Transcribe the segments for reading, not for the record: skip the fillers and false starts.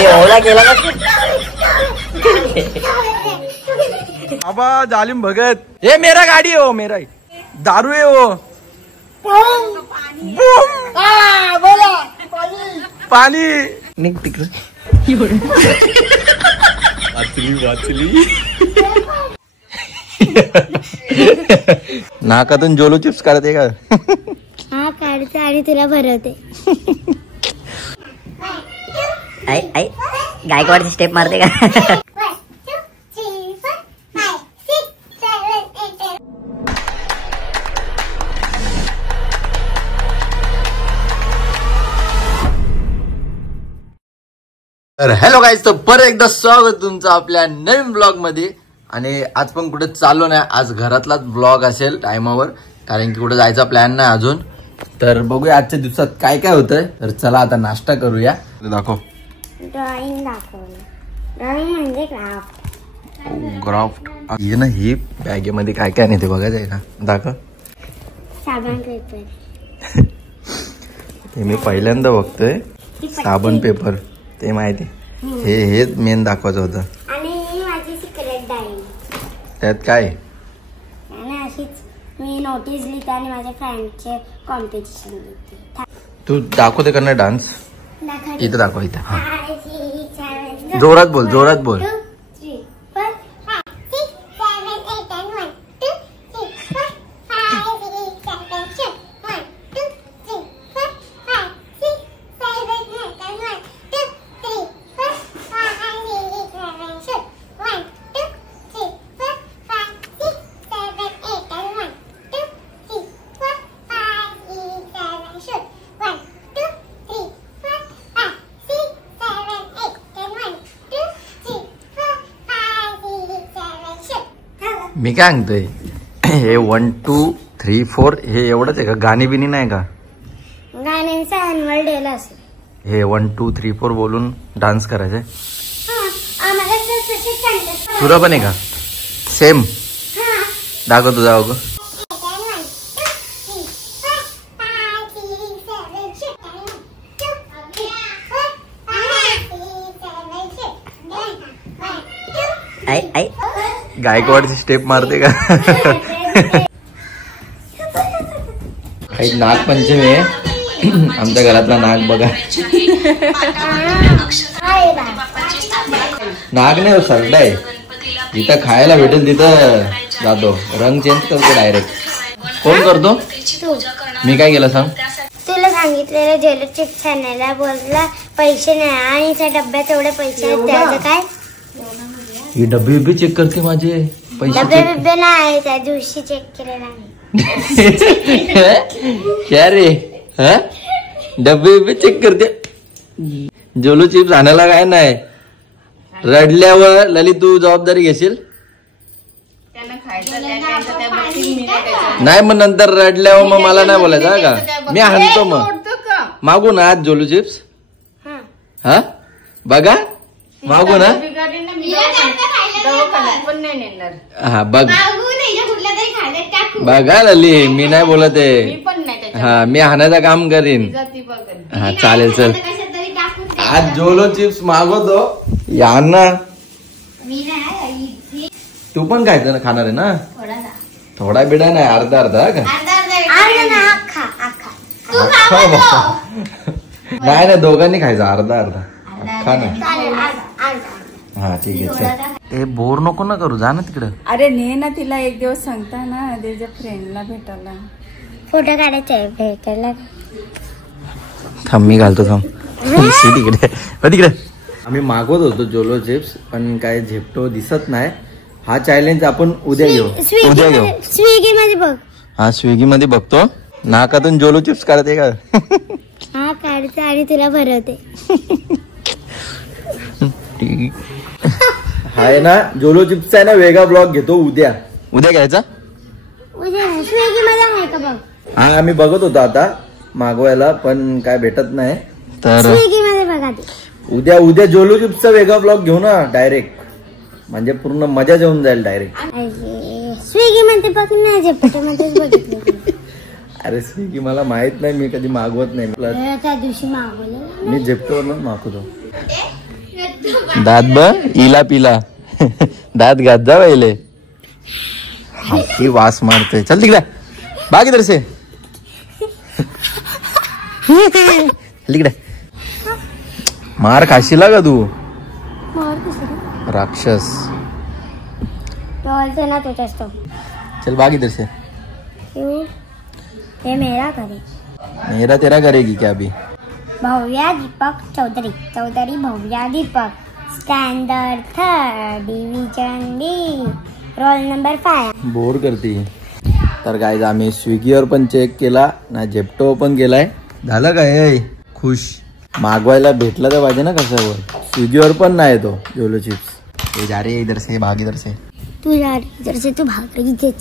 एवढा केला का अबा जालिम भगत, ये मेरा गाड़ी है वो, मेरा दारू है वो। बोला पाणी निघ तिकडे। वाचली वाचली नाकातून जोलो चिप्स काढते का? हा काढते आणि तुला भरवते। आई आई गायकवाडची स्टेप मारते का? तर हॅलो गाईज, तर परत एकदा स्वागत तुमचं आपल्या नवीन ब्लॉग मध्ये। आणि आज पण कुठे चाललो नाही, आज घरातलाच ब्लॉग असेल टायमावर, कारण की कुठे जायचा प्लॅन नाही अजून। तर बघूया आजच्या दिवसात काय काय होतंय। तर चला आता नाश्ता करूया। दाखव ड्रॉइंग दाखवलं, ड्रॉइंग म्हणजे क्राफ्ट। क्राफ्ट हे ना, ही बॅगेमध्ये काय काय नाही ते बघायचं आहे ना। दाखव साबण पेपर, हे मी पहिल्यांदा बघतोय। साबण पेपर ते माहिती, हे मेन दाखवायचं होतं। आणि ही माझी सिक्रेट डायरी, त्यात काय? आणि अशीच मी नोटीस लिहिते आणि माझ्या फ्रेंडचे कॉम्पिटिशन लिहिते। तू दाखवते का नाही डान्स? दाखव इथं दाखव, इथं। हा जोरात बोल, जोरात बोल। मी काय सांगतोय, हे 1 2 3 4 हे एवढंच आहे का? गाणी बिनी नाही का? गाण्यांचा अॅन्युअल डे ला असेल। हे 1 2 3 4 बोलून डान्स करायचंय। तुला पण आहे का सेम? दाखव तुझा अगं। आई आई गायकवाडची स्टेप मारते का? काही नागपंचमी आहे, आमच्या घरातला नाग बघा। नाग नाही हो, सरडा आहे। जिथं खायला भेटेल तिथं जातो, रंग चेंज करतो डायरेक्ट। कोण करतो? मी काय केलं सांग? तुला सांगितलेलं जेलो चिप्स आणायला, बोलला पैसे नाही आणि त्या डब्यात एवढे पैसे आहेत, त्याचं काय? ही डब्बे बिब्बे चेक करते माझे पैसे। डब्बे बिब्बे नाही, त्या दिवशी चेक केले नाही। क्या रे? डब्बे बिब्बे चेक करते। जोलो चिप्स आणायला काय नाही, रडल्यावर ललित तू जबाबदारी घेशील? नाही, मग नंतर रडल्यावर मग मला नाही बोलायचं का? मी आणतो मग मागू ना आज जोलो चिप्स। हा बघा, मागू ना। हा बघ बघा लली, मी नाही बोलत आहे। हा मी हाणायचं काम करीन। हा चालेल, चल आज जोलो चिप्स मागवतो या ना। तू पण खायचं ना, खाणार आहे ना? थोडा बिडा नाही, अर्धा अर्धा का? नाही ना, दोघांनी खायचं अर्धा अर्धा, खा ना। हा ठीक आहे, चल। ए बोर नको ना करू, जा ना तिकडं। अरे ने ना तिला एक दिवस सांगता ना त्याच्या फ्रेंडला भेटायला, फोटो काढायचे भेटायला। थांब मी घालतो, थांब तिकडे तिकडे। आम्ही मागवत होतो जोलो चिप्स, पण काय झेपटो दिसत नाही। हा चॅलेंज आपण उद्या घेऊ, उद्या घेऊ। स्विगी मध्ये बघ। हा स्विगी मध्ये बघतो। नाकातून जोलो चिप्स काढते का? हा काढते आणि तुला भरवते। हाय ना, जोलो चिप्सचा आहे ना वेगळा ब्लॉग घेतो उद्या। उद्या घ्यायचा? उद्या स्विगी मध्ये आहे का बघ? हा आम्ही बघत होतो आता मागवायला, पण काय भेटत नाही। तर स्विगी मध्ये बघा उद्या जोलो चिप्सचा वेगळा ब्लॉग घेऊ ना डायरेक्ट, म्हणजे पूर्ण मजा येऊन जाईल डायरेक्ट। स्विगी मध्ये बघ ना, झेपटो मध्येच बघितलं। अरे स्विगी मला माहित नाही, मी कधी मागवत नाही. त्या दिवशी मागवलं मी झेप्टोवर मागवतो. दात ब इला पिला दात घात जा पहिले. हाती वास मारतोय. चल तिकडे बाग इधर से तिकडे. मार खाशीला का तू राक्षस. ना तुझ्याच तो. चल बाग इधर से. ये मेरा करे. मेरा तेरा करेगी क्या अभी. Bhavya Deepak Chaudhary Bhavya Deepak standard 3rd division D roll number 5. Bore करते. तर गाईज आम्ही स्विगीवर पण चेक केला ना, झेप्टो पण केलाय. झालं काय खुश. मागवायला भेटला तर पाहिजे ना कशावर. स्विगीवर पण नाही तो जोलो चिप्स. ये जा रे इधर से, भाग इधर से. तू जा रे इधर से, तू भाग रही थी.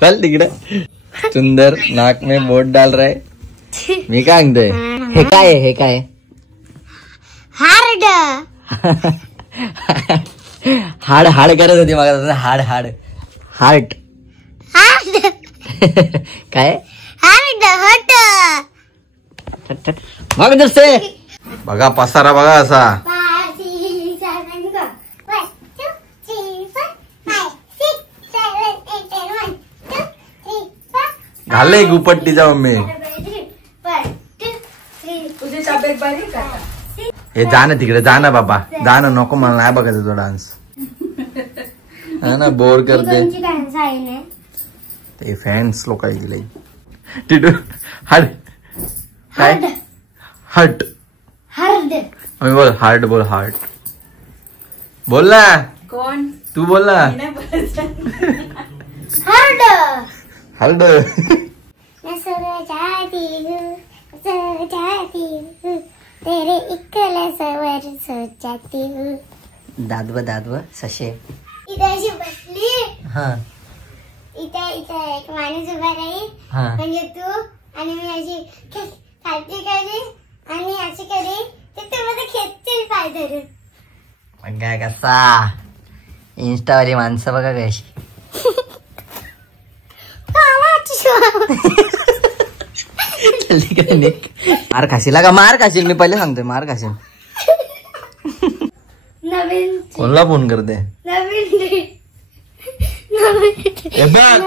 चल तिकडे. सुंदर नाक में बोट डाल रहे. मी काय सांगतोय. हे काय आहे, हे काय आहे? हार्ड हाड हाड करत होती मग. हाड हाड हार्ट हार्ड काय हार्ड हट. मग दिसते. बघा पसारा बघा असा. घाले गुपट्टीच्या मम्मी. हे जा ना तिकडे, जा ना बाबा, जा ना. नको मला नाही बघायचं तो डान्स. हा ना बोर करते ते फॅन्स लोक. टिटू हट काय हट. आम्ही बोल हार्ट बोल. हार्ट बोल ना. कोण तू बोल ना. हार्ड हार्ट मैं सो जाती हूँ तेरे इकले सवर सो जाती हूँ. दादव सशे. इथे अशी बसली. हा इथे एक माणूस उभा राहील. हा म्हणजे तू आणि मी अशी खालती करी आणि अशी करी. ते मध्ये खेचतील पाय धरून. मग काय कसा इंस्टावरी माणसं बघा कशी. मार खाशील का. मार खाशील. मी पहिले सांगतोय मार खाशील. नवीन कोणला फोन करते. ए बघ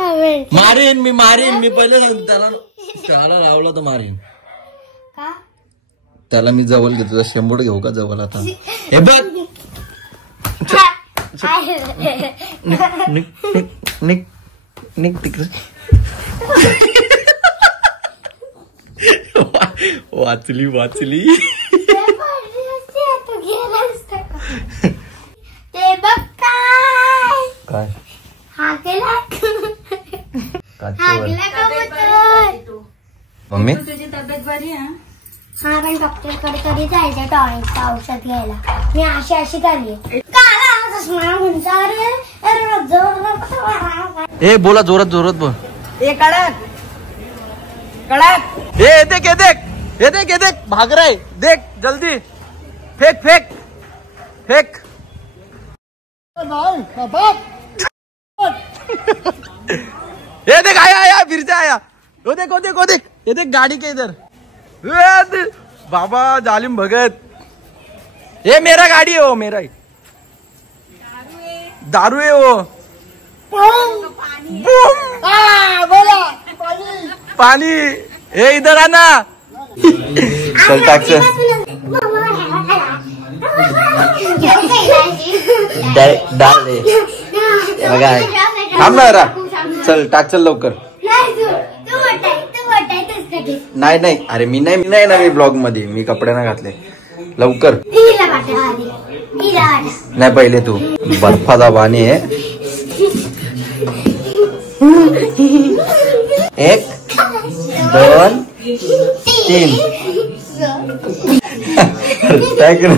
मारीन मी पहिले सांगतो त्याला. त्याला लावला तर मारीन. का त्याला मी जवळ घेतो. 100 घेऊ का जवळ आता. हे बघ निक तिकडे. वाचली ते बघ काय हागला मम्मी. तुझी तब्येत बरी आहे. हा पण डॉक्टरकडे कधी जायचं टॉयलेटचं औषध घ्यायला. मी अशी झाली. ए बोला जोरात बोल. ए कडक ए देख भाग रहा है. देख जल्दी फेक. ये देख आया फिर से आया. वो देख ये देख गाड़ी के इधर. बाबा जालिम भगत. ये मेरा गाड़ी है. वो मेरा ही दारू है वो. पानी. ए इधर आना. चल टॅक्सी डाल दे बघा. थांब ना जरा. चल टाक चल लवकर. नाही अरे मी नाही ना. मी ब्लॉग मध्ये मी कपडे नाही घातले. लवकर नाही पहिले तू. बर्फाचा पाणी आहे. 1 2 3. काय कर.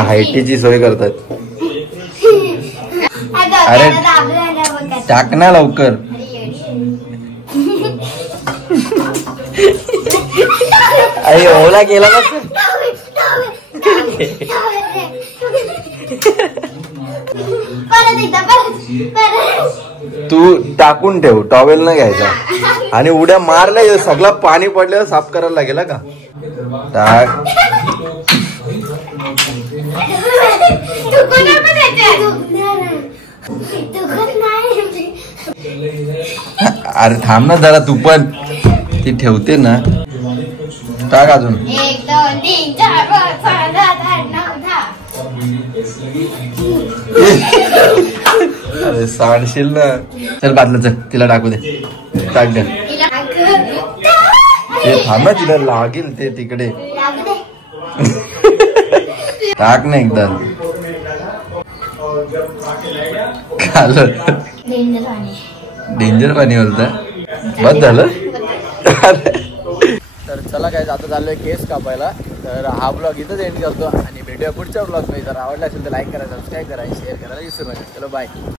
हायटीची सोय करतात. अरे टाक ना लवकर. अरे ओला गेला ना. तू टाकून ठेव, टॉवेल न घ्यायचा. आणि उड्या मारल्या सगळं पाणी पडल्यावर साफ करायला लागेल का. टाक. अरे थांब ना जरा, तू पण ती ठेवते ना. टाक अजून. 1 2 3 4 5 6 7 8 9 10. अरे सांडशील ना. चल बादलं, चल तिला टाकू दे. टाक द्या. ते थांब ना, तिला लागेल ते तिकडे. टाक ना एकदा. डेंजर पाणी बोलत. बस झालं. तर चला काय, आता चाललोय केस कापायला. तर हा ब्लॉग इथंच एंड करतो आणि भेटूया पुढच्या ब्लॉग मध्ये. जर आवडला असेल तर लाईक करा, सबस्क्राईब करा, शेअर करायला विसरू नका. चलो बाय.